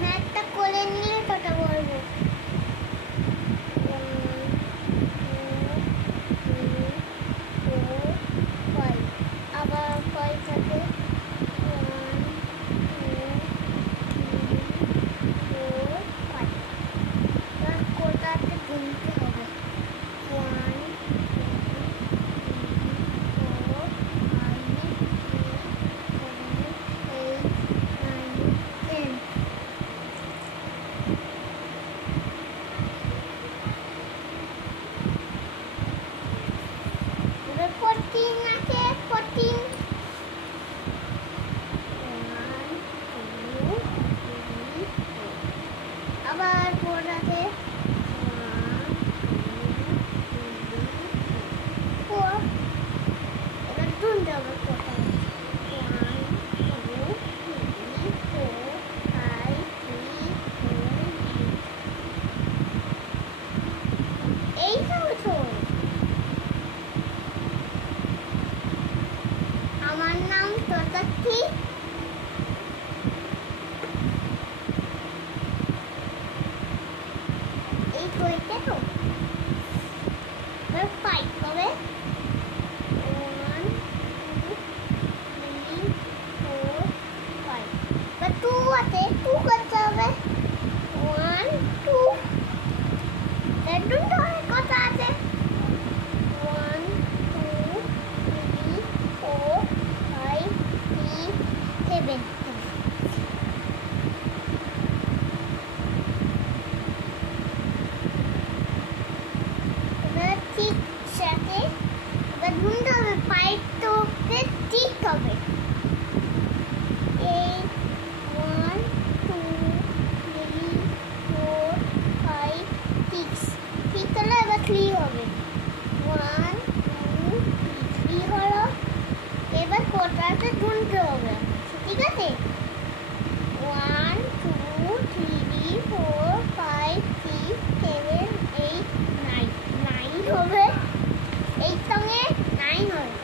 ম্যাথটা করে নিলে কত বলবো। 1 2 3 4 5 আবার 5 থাকে 1 2 3 4 5 এবার কোটাতে গুনতে হবে 1 আবার পড়াতে 1 2 3 4 এবার গুনতে হবে কোটা 1 2 3 4 5 6 7 এই তো আমার নাম তোতাক্ষী। এই বইতে তো 5 হবে 1 2 3 4 5 এবার 2 আছে 2 করতে হবে 1 2 দুটো কত আছে 1 2 3 4 5 6 7 এবার ঠিক সাথে এবার গুনতে হবে 5 তো ঠিক হবে 8 1 2 3 4 5 6 ঠিক হলে এবার 3 হবে 1 2 3 হলো এবার কোটাতে গুনতে হবে ঠিক আছে 1 2 3 4 5 6 7 8 9 9 হবে এই সঙ্গে 9 হবে